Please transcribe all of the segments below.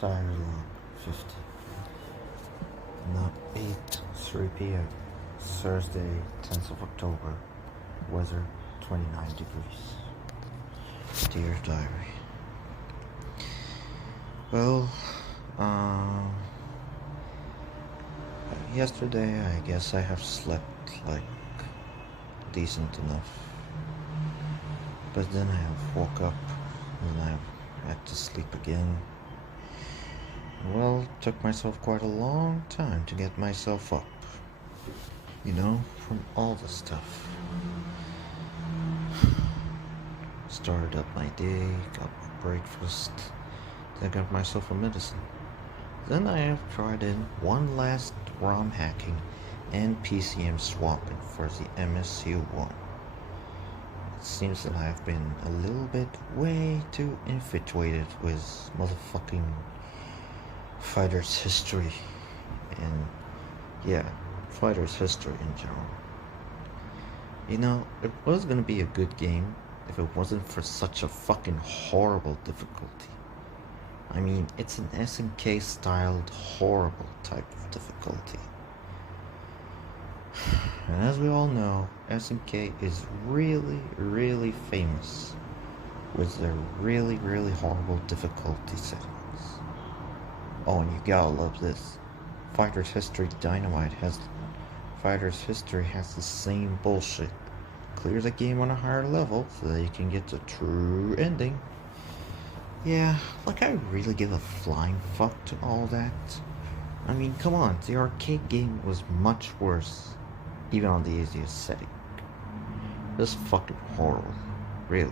Diary log 50. Now 8:03 p.m. Thursday, 10th of October. Weather 29 degrees. Dear diary. Well, yesterday I guess I have slept like decent enough. But then I have woke up and I had to sleep again. Well, it took myself quite a long time to get myself up. You know, from all the stuff. Started up my day, got my breakfast, then got myself a medicine. Then I have tried in one last ROM hacking and PCM swapping for the MSU1. It seems that I've been a little bit way too infatuated with motherfucking Fighter's history and Fighter's history in general. You know, it was gonna be a good game if it wasn't for such a fucking horrible difficulty. I mean, it's an SNK styled horrible type of difficulty. And as we all know, SNK is really, really famous with their really, really horrible difficulty settings. Oh, and you gotta love this. Fighter's History Fighter's History has the same bullshit. Clear the game on a higher level so that you can get the true ending. Yeah, like I really give a flying fuck to all that. I mean, come on, the arcade game was much worse, even on the easiest setting. This fucking horrible, really.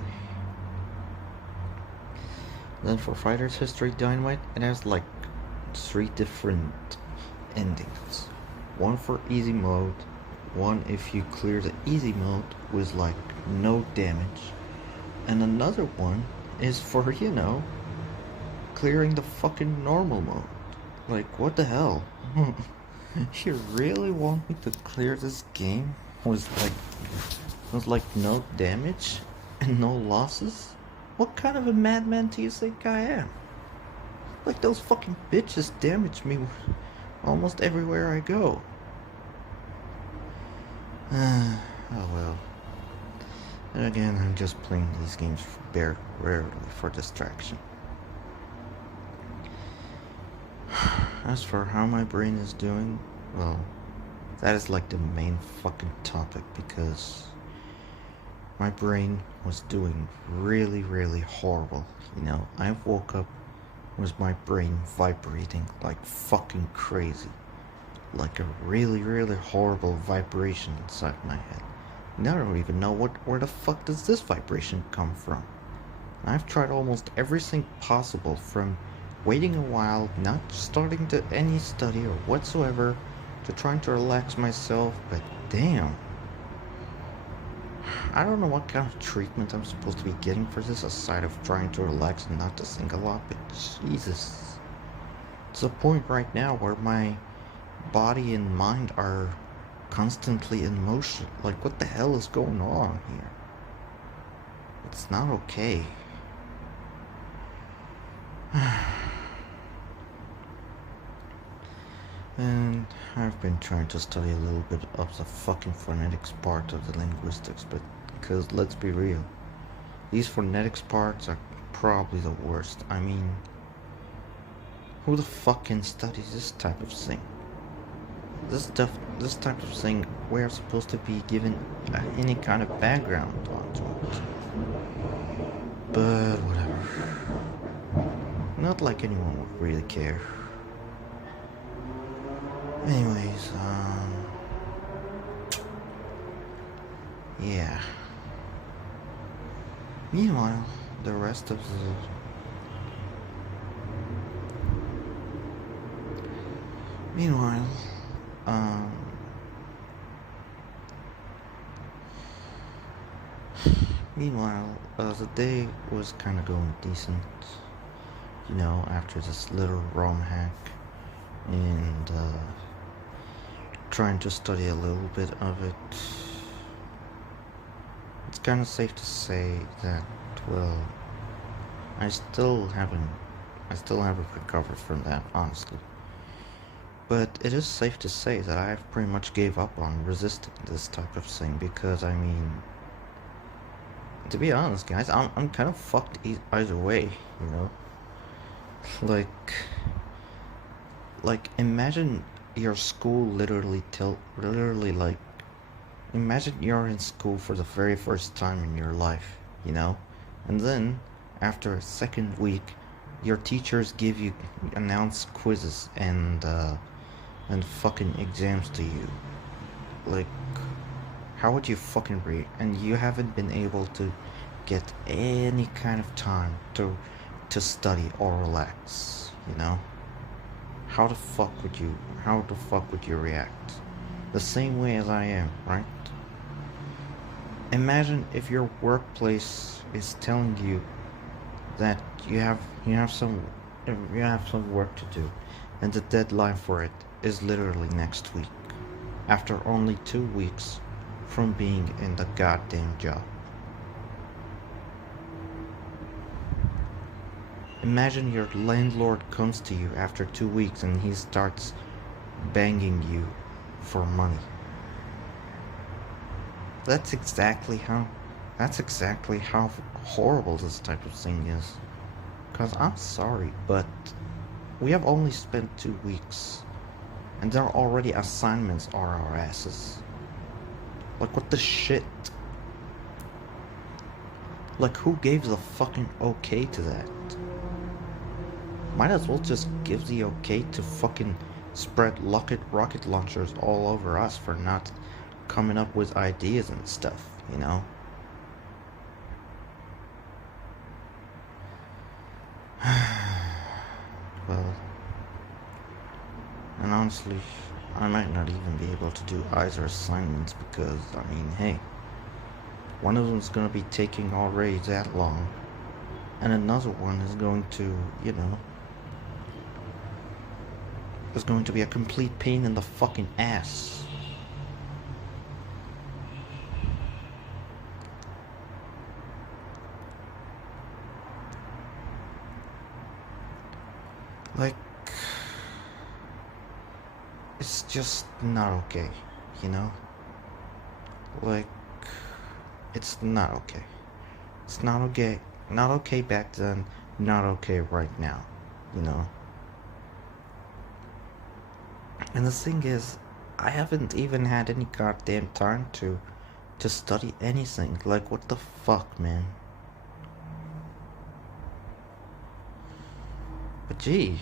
Then for Fighter's History Dynamite, it has like 3 different endings. One for easy mode, one if you clear the easy mode with like no damage, and another one is for, you know, clearing the fucking normal mode. Like, what the hell? You really want me to clear this game with like no damage and no losses? What kind of a madman do you think I am? Like, those fucking bitches damage me almost everywhere I go. Oh well. And again, I'm just playing these games rarely for distraction. As for how my brain is doing, well, that is like the main fucking topic, because my brain was doing really, really horrible. You know, I woke up with my brain vibrating like fucking crazy. Like a really, really horrible vibration inside my head. And I don't even know where the fuck does this vibration come from. I've tried almost everything possible, from waiting a while, not starting to any study or whatsoever, to trying to relax myself, but damn. I don't know what kind of treatment I'm supposed to be getting for this, aside of trying to relax and not to think a lot, but Jesus. It's a point right now where my body and mind are constantly in motion. Like, what the hell is going on here? It's not okay. And I've been trying to study a little bit of the fucking phonetics part of the linguistics, but because let's be real, these phonetics parts are probably the worst. I mean, who the fuck can study this type of thing? This type of thing, we're supposed to be given any kind of background onto it. But whatever. Not like anyone would really care. Anyways, yeah. Meanwhile, the rest of the... Meanwhile, the day was kind of going decent, you know, after this little ROM hack, and trying to study a little bit of it. It's kind of safe to say that, well, I still haven't I still haven't recovered from that, honestly. But it is safe to say that I've pretty much gave up on resisting this type of thing because, I mean, to be honest, guys, I'm kind of fucked either way, you know? Like, imagine your school literally, like, imagine you're in school for the very first time in your life, you know? And then, after a second week, your teachers announce quizzes and fucking exams to you. Like, how would you fucking read? And you haven't been able to get any kind of time to study or relax, you know? How the fuck would you react? The same way as I am, right? Imagine if your workplace is telling you that you have some work to do, and the deadline for it is literally next week, after only 2 weeks from being in the goddamn job. Imagine your landlord comes to you after 2 weeks and he starts banging you for money. That's exactly how horrible this type of thing is. Cause I'm sorry, but we have only spent 2 weeks and there are already assignments on our asses. Like, what the shit? Like, who gave the fucking okay to that? Might as well just give the okay to fucking spread rocket launchers all over us for not coming up with ideas and stuff, you know? Well, and honestly, I might not even be able to do either assignments because, I mean, hey, one of them's gonna be taking already that long, and another one is going to, you know, is going to be a complete pain in the fucking ass. Like, it's just not okay, you know? Like, it's not okay. It's not okay. Not okay back then, not okay right now, you know? And the thing is, I haven't even had any goddamn time to study anything. Like, what the fuck, man? But gee,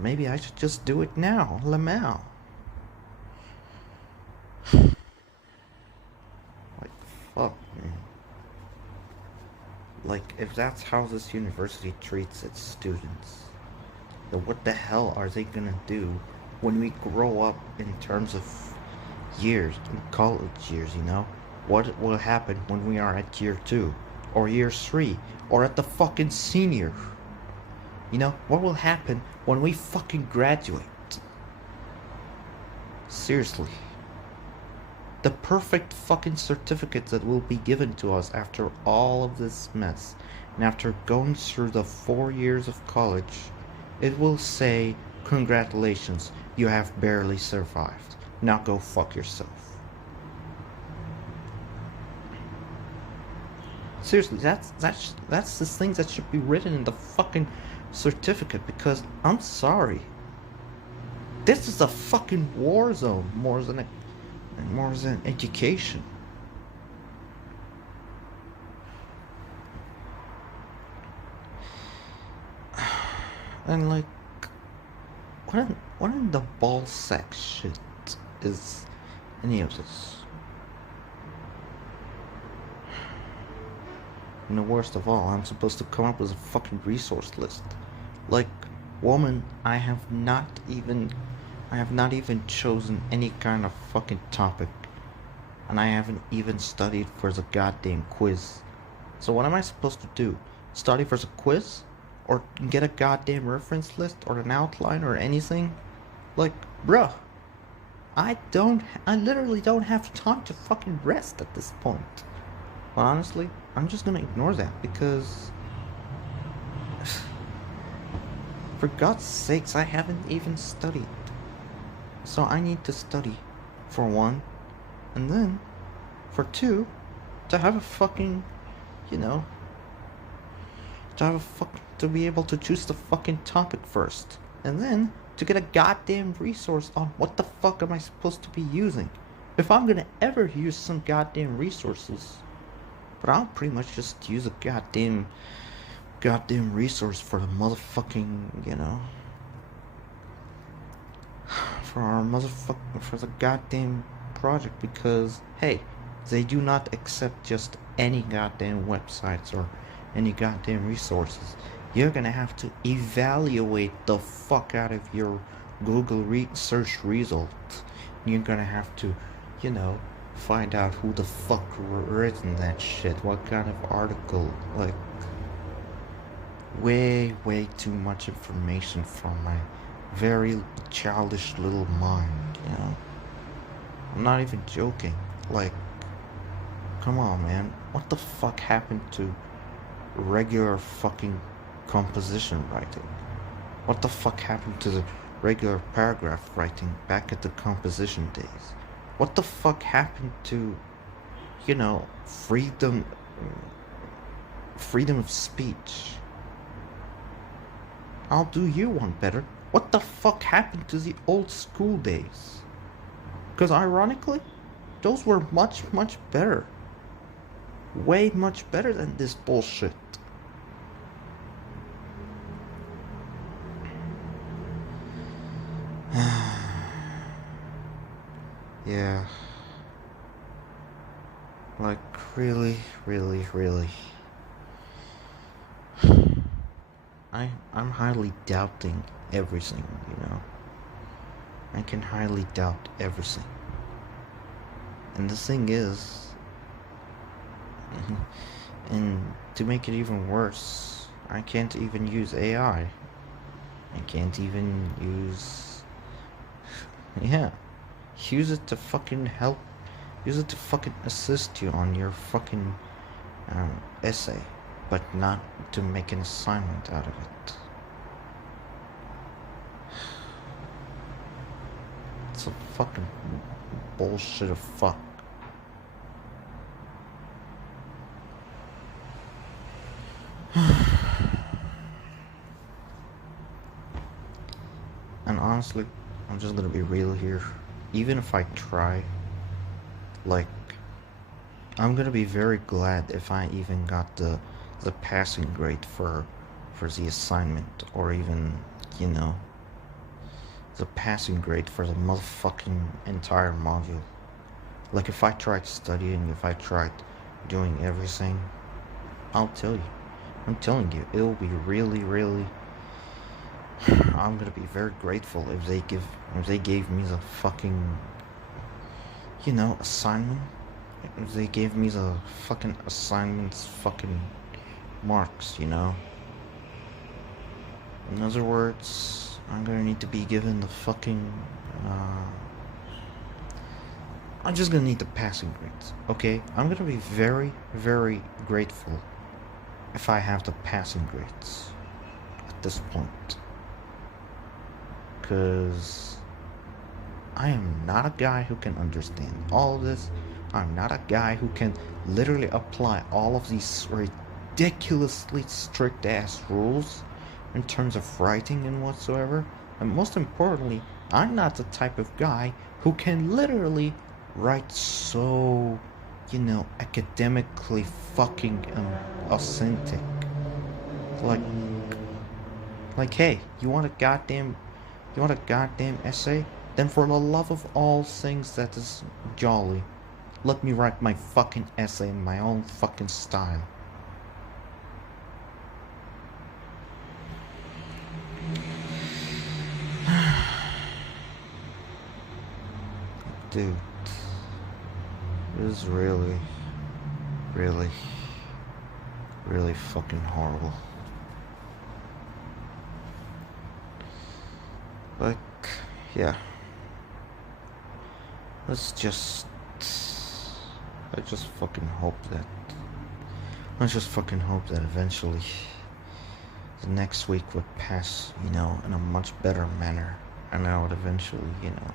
maybe I should just do it now, Lamau. Like, fuck, man. Like, if that's how this university treats its students, then what the hell are they gonna do when we grow up in terms of years, college years, you know? What will happen when we are at year 2, or year 3, or at the fucking senior? You know, what will happen when we fucking graduate? Seriously. The perfect fucking certificate that will be given to us after all of this mess, and after going through the 4 years of college, it will say, congratulations, you have barely survived. Now go fuck yourself. Seriously, that's the thing that should be written in the fucking certificate, because I'm sorry, this is a fucking war zone more than education. And like, what in the ball sack shit is any of this? And the worst of all, I'm supposed to come up with a fucking resource list. Like, woman, I have not even chosen any kind of fucking topic. And I haven't even studied for the goddamn quiz. So what am I supposed to do? Study for the quiz? Or get a goddamn reference list or an outline or anything? Like, bruh, I literally don't have time to fucking rest at this point. But honestly, I'm just gonna ignore that because For God's sakes, I haven't even studied. So I need to study, for one, and then, for two, to have a fucking, you know, to be able to choose the fucking topic first. And then, to get a goddamn resource on what the fuck am I supposed to be using. If I'm gonna ever use some goddamn resources. But I'll pretty much just use a goddamn resource for the motherfucking, for the goddamn project, because hey, they do not accept just any goddamn websites or any goddamn resources. You're gonna have to evaluate the fuck out of your Google search results. You're gonna have to, find out who the fuck written that shit, what kind of article, like, way too much information for my very childish little mind, I'm not even joking. Like, come on, man. What the fuck happened to regular fucking composition writing? What the fuck happened to the regular paragraph writing back at the composition days? What the fuck happened to, freedom of speech? I'll do you one better. What the fuck happened to the old school days? Because ironically, those were much better. Way much better than this bullshit. Yeah. Like, really. I'm highly doubting everything, I can highly doubt everything. And the thing is, and to make it even worse, I can't even use AI. I can't even use... use it to fucking help. Use it to fucking assist you on your fucking essay, but not to make an assignment out of it. It's a fucking bullshit of fuck. And honestly, I'm just gonna be real here. Even if I try, like, I'm gonna be very glad if I even got the passing grade for the assignment, or even, the passing grade for the motherfucking entire module. Like, if I tried studying, if I tried doing everything, I'm telling you, it'll be really I'm gonna be very grateful if they gave me the fucking, assignment. If they gave me the fucking assignments fucking marks, In other words, I'm gonna need to be given the fucking, I'm just gonna need the passing grades, okay? I'm gonna be very grateful if I have the passing grades at this point. Because I am not a guy who can understand all of this. I'm not a guy who can literally apply all of these ridiculously strict ass rules in terms of writing and whatsoever. And most importantly, I'm not the type of guy who can literally write so, academically fucking authentic. Like, hey, you want a goddamn essay? Then for the love of all things that is jolly, let me write my fucking essay in my own fucking style. Dude, it is really fucking horrible. Like, yeah. I just fucking hope that eventually the next week would pass, you know, in a much better manner. And I would eventually, you know,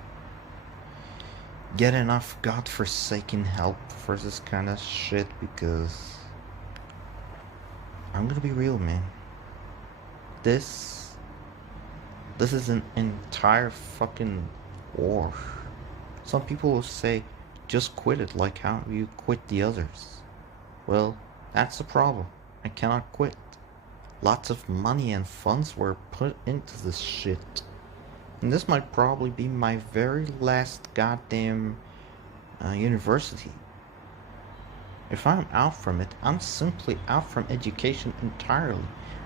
get enough godforsaken help for this kind of shit because I'm gonna be real, man. This is an entire fucking war. Some people will say, just quit it like how you quit the others. Well, that's the problem. I cannot quit. Lots of money and funds were put into this shit. And this might probably be my very last goddamn university. If I'm out from it, I'm simply out from education entirely.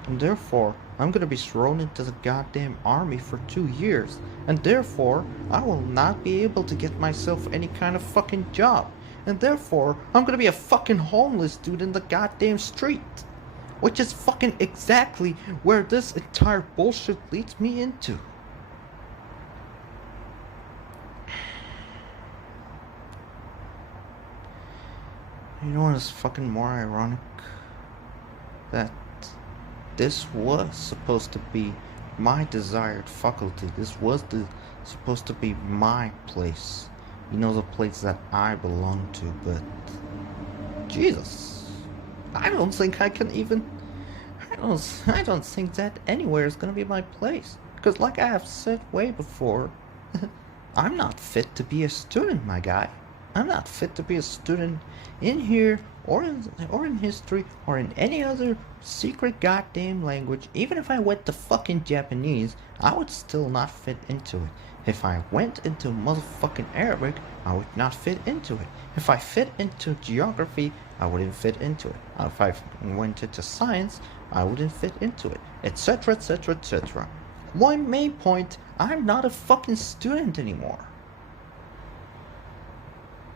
And therefore, I'm gonna be thrown into the goddamn army for 2 years. And therefore, I will not be able to get myself any kind of fucking job. And therefore, I'm gonna be a fucking homeless dude in the goddamn street. Which is fucking exactly where this entire bullshit leads me into. You know what is fucking more ironic? That this was supposed to be my desired faculty. This was supposed to be my place. You know, the place that I belong to, but Jesus, I don't think I can even. I don't think that anywhere is gonna be my place. Because, like I have said way before, I'm not fit to be a student, my guy. I'm not fit to be a student in here or in history or in any other secret goddamn language. Even if I went to fucking Japanese, I would still not fit into it. If I went into motherfucking Arabic, I would not fit into it. If I fit into geography, I wouldn't fit into it. If I went into science, I wouldn't fit into it, etc, etc, etc. One main point, I'm not a fucking student anymore.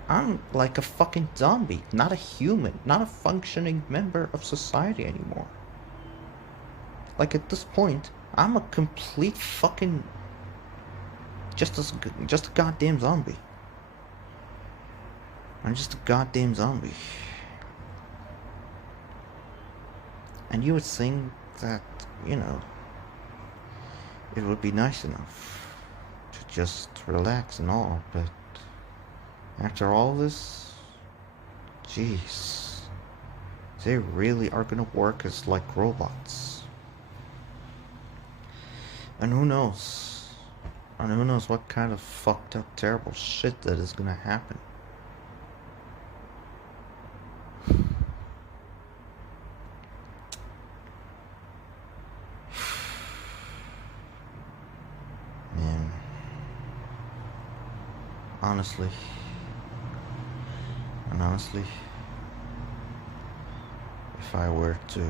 I'm like a fucking zombie, not a human, not a functioning member of society anymore. Like at this point, I'm a complete fucking just a goddamn zombie. I'm just a goddamn zombie. And you would think that, you know, it would be nice enough to just relax and all, but after all this, jeez, they really are gonna work as like robots. And who knows? And who knows what kind of fucked up, terrible shit that is gonna happen. Man, honestly, if I were to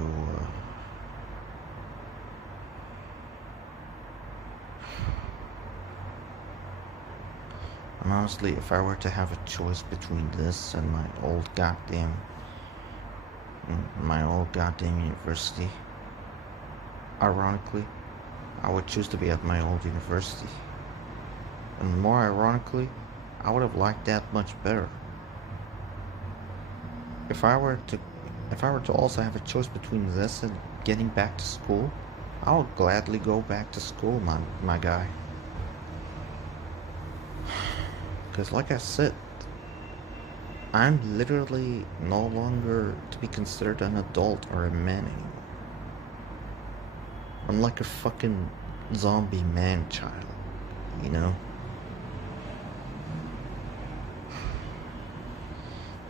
if I were to have a choice between this and my old goddamn university, ironically, I would choose to be at my old university. And more ironically, I would have liked that much better. If I were to also have a choice between this and getting back to school, I would gladly go back to school, my guy. Because like I said, I'm literally no longer to be considered an adult or a man anymore. I'm like a fucking zombie man-child, you know?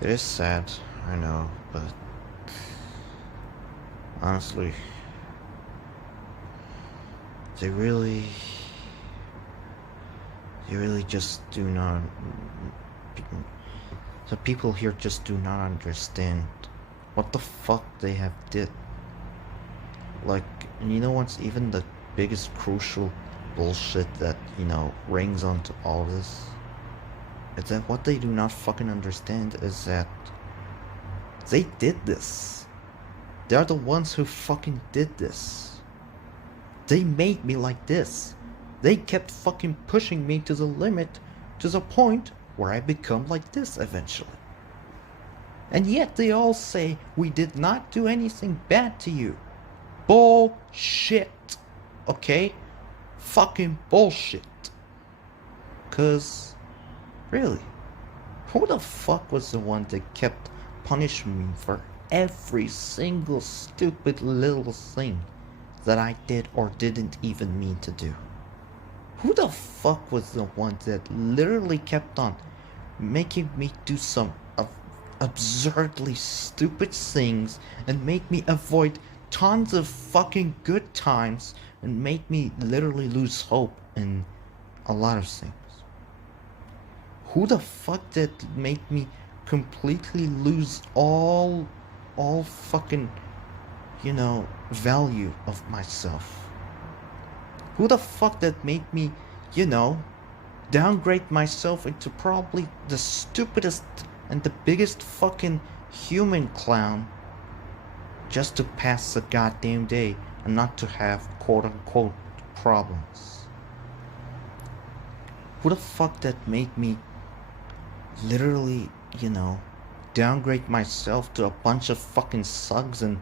It is sad, I know, but honestly, they really just do not. The people here just do not understand what the fuck they have did. Like, and you know what's even the biggest crucial bullshit that, you know, rings onto all this? Is that what they do not fucking understand is that they did this. They're the ones who fucking did this. They made me like this. They kept fucking pushing me to the limit, to the point where I become like this eventually. And yet they all say we did not do anything bad to you. bullshit. Okay? Fucking bullshit. Cause, really, who the fuck was the one that kept punishing me for every single stupid little thing that I did or didn't even mean to do? Who the fuck was the one that literally kept on making me do some absurdly stupid things and make me avoid tons of fucking good times and make me literally lose hope in a lot of things? Who the fuck did make me completely lose all fucking, value of myself? Who the fuck that made me, downgrade myself into probably the stupidest and the biggest fucking human clown just to pass the goddamn day and not to have quote unquote problems? Who the fuck that made me literally, downgrade myself to a bunch of fucking thugs and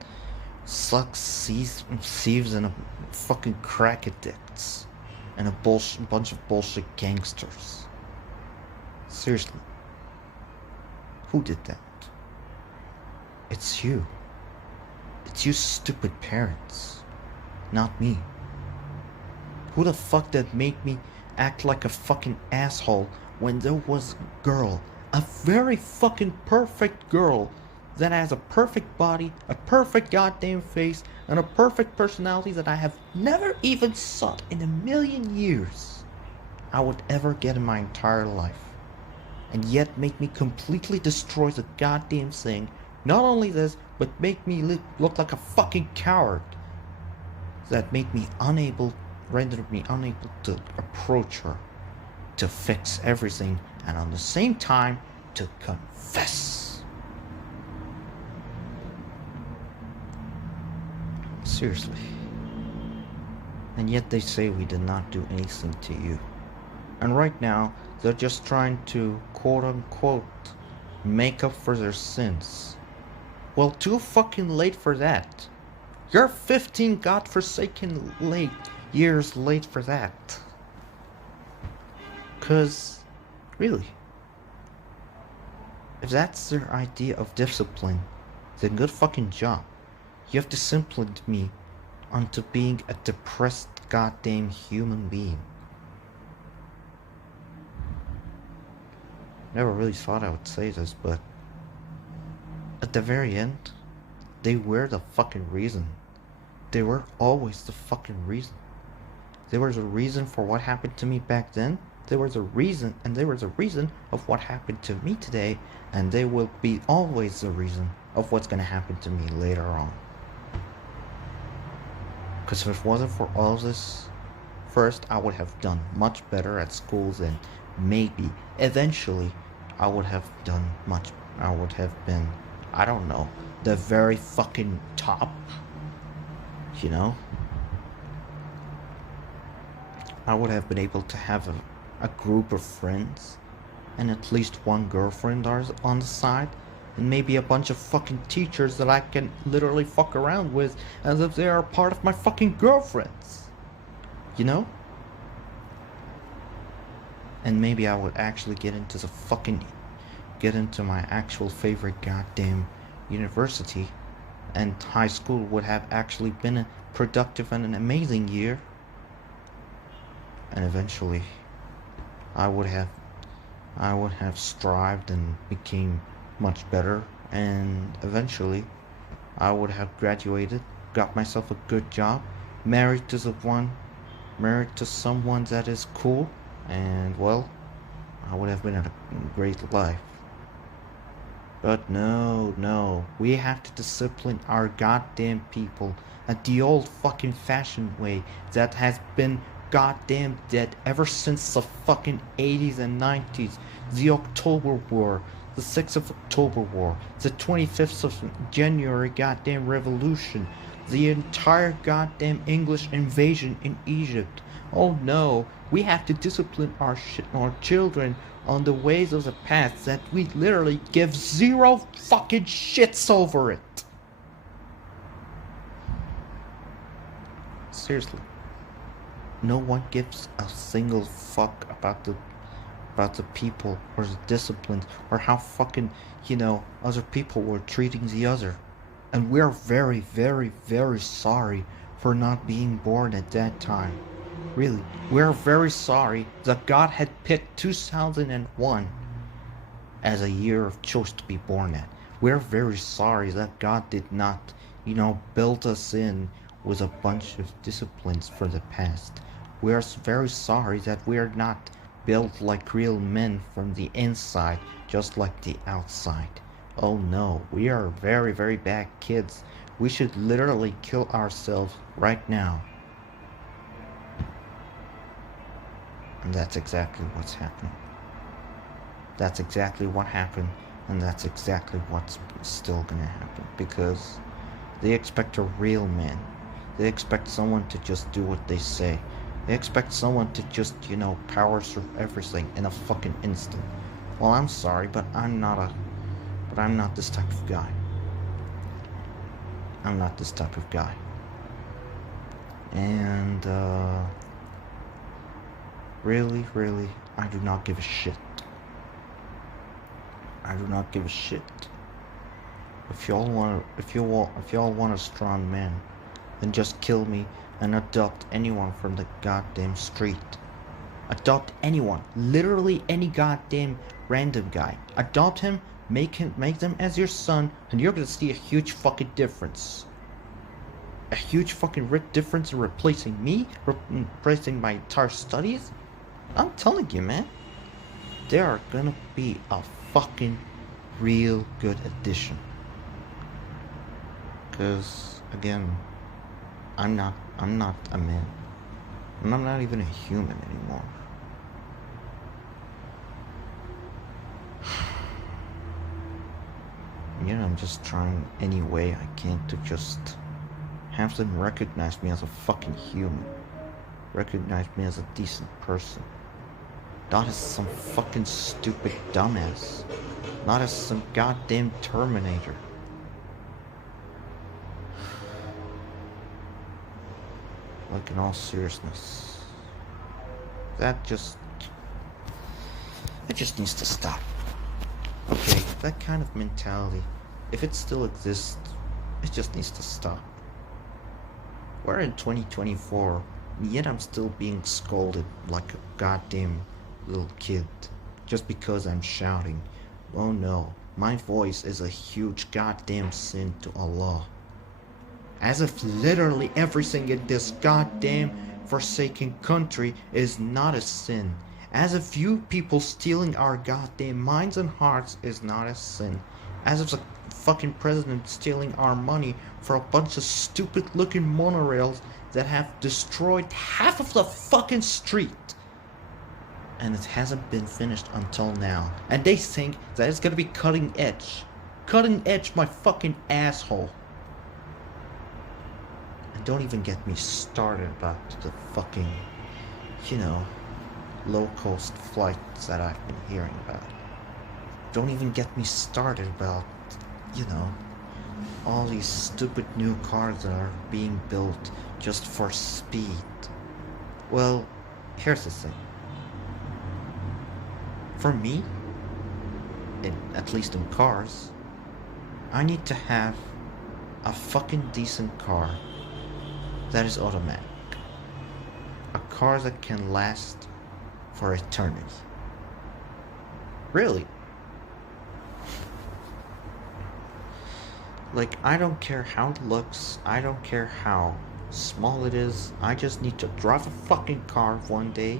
thieves and a fucking crack addicts and a bunch of bullshit gangsters? Seriously, who did that? It's you. It's you stupid parents, not me. Who the fuck that made me act like a fucking asshole when there was a girl, a very fucking perfect girl that has a perfect body, a perfect goddamn face, and a perfect personality that I have never even thought in a million years I would ever get in my entire life, and yet make me completely destroy the goddamn thing. Not only this, but make me look like a fucking coward. That rendered me unable to approach her, to fix everything, and on the same time, to confess. Seriously. And yet they say we did not do anything to you. And right now, they're just trying to, quote unquote, make up for their sins. Well, too fucking late for that. You're 15 godforsaken years late for that. 'Cause, really, if that's their idea of discipline, then good fucking job. You have disciplined me onto being a depressed goddamn human being. Never really thought I would say this, but at the very end, they were the fucking reason. They were always the fucking reason. There was a reason for what happened to me back then. There was a reason, and there was a reason of what happened to me today, and they will be always the reason of what's gonna happen to me later on. Because if it wasn't for all this, first I would have done much better at schools, and maybe, eventually, I would have been, I don't know, the very fucking top, I would have been able to have a group of friends, and at least one girlfriend on the side, and maybe a bunch of fucking teachers that I can literally fuck around with as if they are part of my fucking girlfriends. And maybe I would actually get into my actual favorite goddamn university, and high school would have actually been a productive and an amazing year. And eventually, I would have strived and became much better, and eventually, I would have graduated, got myself a good job, married to someone that is cool, and well, I would have been in a great life. But no, we have to discipline our goddamn people at the old fucking fashioned way that has been goddamn dead ever since the fucking 80s and 90s. The October War, the 6th of October War, the 25th of January goddamn revolution, the entire goddamn English invasion in Egypt. Oh no, we have to discipline our children on the ways of the past that we literally give zero fucking shits over it. seriously. No one gives a single fuck about the people or the disciplines or how fucking, other people were treating the other. And we're very, very, very sorry for not being born at that time. Really, we're very sorry that God had picked 2001 as a year of choice to be born at. We're very sorry that God did not, build us in with a bunch of disciplines for the past. We're very sorry that we're not built like real men from the inside, just like the outside. Oh no, we are very, very bad kids. We should literally kill ourselves right now. And that's exactly what's happening. That's exactly what happened, and that's exactly what's still gonna happen, because they expect a real man. They expect someone to just do what they say. They expect someone to just, power through everything in a fucking instant. Well, I'm sorry, but I'm not this type of guy. I'm not this type of guy. And, really, really, I do not give a shit. I do not give a shit. If y'all want a strong man, then just kill me and adopt anyone from the goddamn street. Adopt anyone, literally any goddamn random guy. Adopt him, make them as your son, and you're gonna see a huge fucking difference. A huge fucking difference in replacing me, replacing my entire studies. I'm telling you, man, they are gonna be a fucking real good addition. Cause again, I'm not a man. And I'm not even a human anymore. I'm just trying any way I can to just have them recognize me as a fucking human. Recognize me as a decent person. Not as some fucking stupid dumbass. Not as some goddamn Terminator. Like, in all seriousness, that just needs to stop. Okay, that kind of mentality, if it still exists, it just needs to stop. We're in 2024, and yet I'm still being scolded like a goddamn little kid just because I'm shouting. Oh no, my voice is a huge goddamn sin to Allah. As if literally everything in this goddamn forsaken country is not a sin. As if you people stealing our goddamn minds and hearts is not a sin. As if the fucking president stealing our money for a bunch of stupid looking monorails that have destroyed half of the fucking street. And it hasn't been finished until now. And they think that it's gonna be cutting edge. Cutting edge, my fucking asshole. And don't even get me started about the fucking, low-cost flights that I've been hearing about. Don't even get me started about, all these stupid new cars that are being built just for speed. Well, here's the thing. For me, at least in cars, I need to have a fucking decent car that is automatic. A car that can last for eternity. Really. Like, I don't care how it looks, I don't care how small it is, I just need to drive a fucking car one day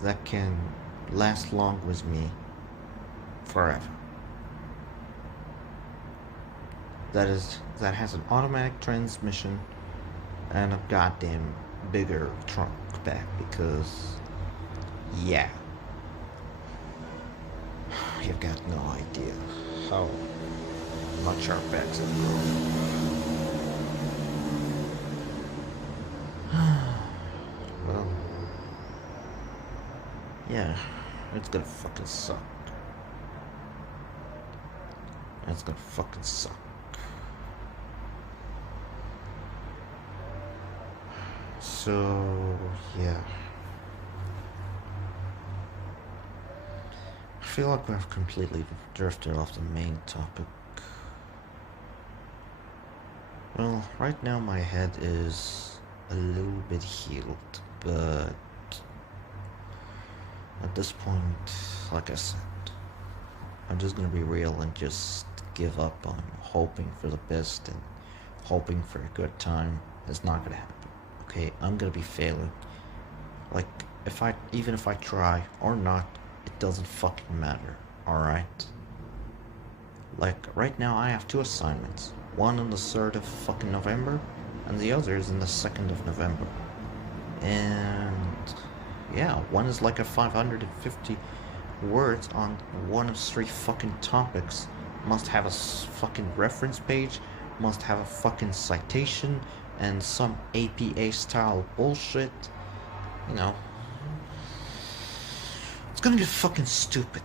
that can last long with me forever. That has an automatic transmission and a goddamn bigger trunk back, because yeah, you've got no idea how much our backs have grown. Well, yeah, it's gonna fucking suck. It's gonna fucking suck. So, yeah. I feel like we've completely drifted off the main topic. Well, right now my head is a little bit healed, but at this point, like I said, I'm just gonna be real and just give up on hoping for the best and hoping for a good time. It's not gonna happen. Okay, I'm gonna be failing. Like, even if I try or not, it doesn't fucking matter, alright? Like, right now I have 2 assignments. One on the 3rd of fucking November, and the other is in the 2nd of November. And yeah, one is like a 550 words on one of 3 fucking topics. Must have a fucking reference page, must have a fucking citation, and some APA style bullshit. You know, it's gonna get fucking stupid.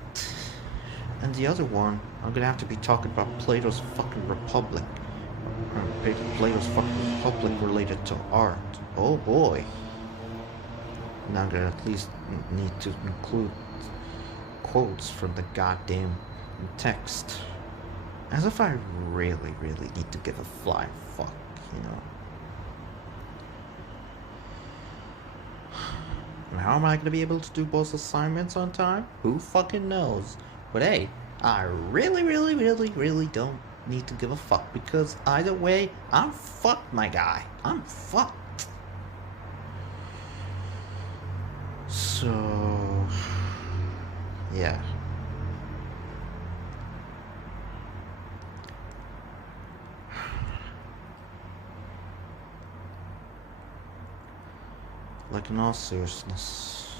And the other one, I'm gonna have to be talking about Plato's fucking Republic. Plato's fucking Republic related to art. Oh boy. Now I'm gonna at least need to include quotes from the goddamn text. As if I really, really need to give a flying fuck, you know. And how am I gonna be able to do both assignments on time? Who fucking knows? But hey, I really, really, really, really don't need to give a fuck because either way, I'm fucked, my guy. I'm fucked. So, yeah. Like, in all seriousness,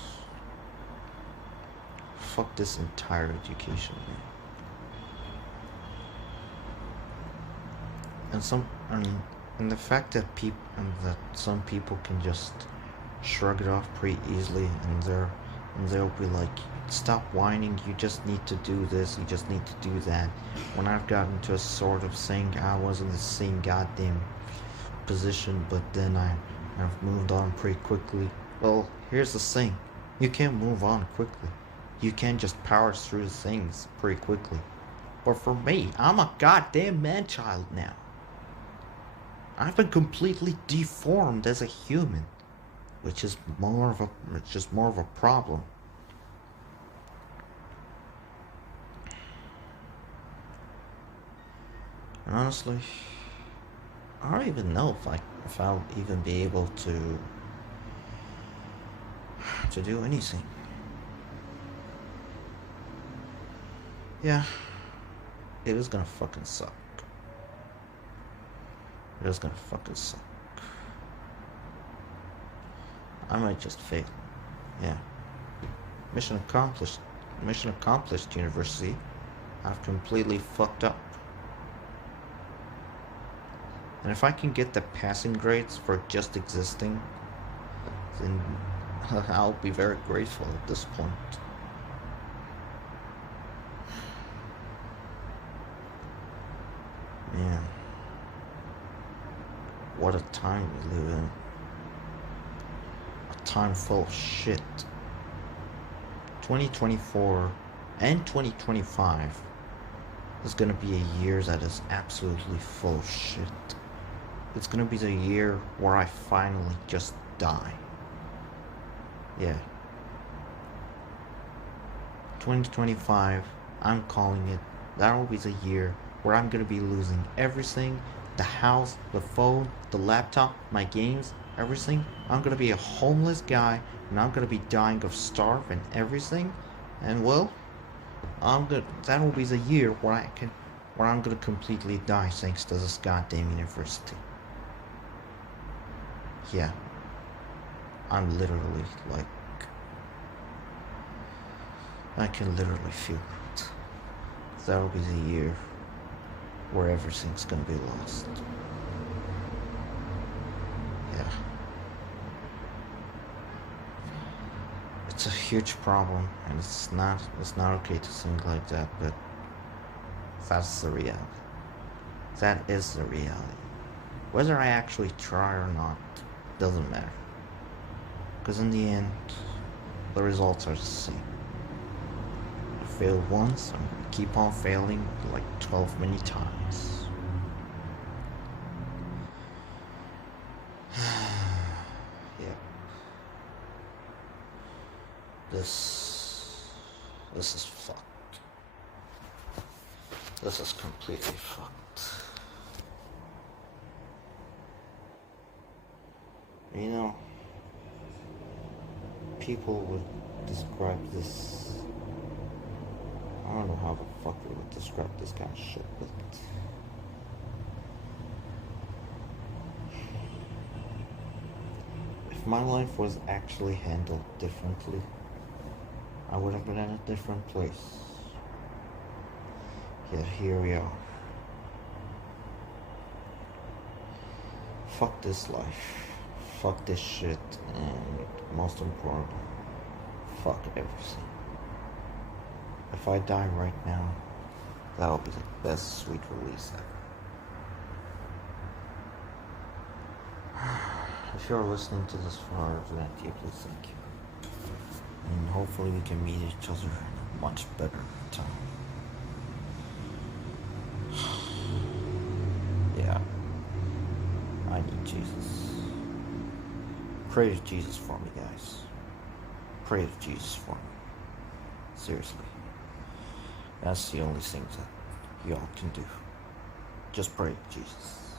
fuck this entire education, man. And the fact that some people can just shrug it off pretty easily, and they'll be like, stop whining, you just need to do this, you just need to do that. When I've gotten to a sort of saying I was in the same goddamn position, but then I've moved on pretty quickly. Well, here's the thing. You can't move on quickly. You can't just power through things pretty quickly. But for me, I'm a goddamn man-child now. I've been completely deformed as a human, which is more of a problem. And honestly, I don't even know if I'll even be able to do anything. Yeah, it is gonna fucking suck. It is gonna fucking suck. I might just fail. Yeah. Mission accomplished. Mission accomplished, university. I've completely fucked up. And if I can get the passing grades for just existing, then I'll be very grateful at this point. Man. What a time we live in. A time full of shit. 2024 and 2025 is gonna be a year that is absolutely full of shit. It's gonna be the year where I finally just die. Yeah. 2025, I'm calling it. That will be the year where I'm gonna be losing everything. The house, the phone, the laptop, my games, everything. I'm gonna be a homeless guy, and I'm gonna be dying of starve and everything. And well, that will be the year where I'm gonna completely die thanks to this goddamn university. Yeah. I'm literally like, I can literally feel it. That'll be the year where everything's gonna be lost. Yeah. It's a huge problem, and it's not okay to think like that, but that's the reality. That is the reality. Whether I actually try or not, doesn't matter. Because in the end, the results are the same. I failed once, I'm gonna keep on failing like 12 many times. Yeah. This is fucked. This is completely fucked. You know, people would describe this. I don't know how the fuck they would describe this kind of shit, but if my life was actually handled differently, I would have been in a different place. Yet here we are. Fuck this life. Fuck this shit, and most important, fuck everything. If I die right now, that'll be the best sweet release ever. If you're listening to this far, then I deeply thank you. And hopefully we can meet each other in a much better time. Yeah. I need Jesus. Pray to Jesus for me, guys. Pray to Jesus for me. Seriously. That's the only thing that y'all can do. Just pray to Jesus.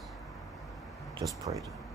Just pray to him.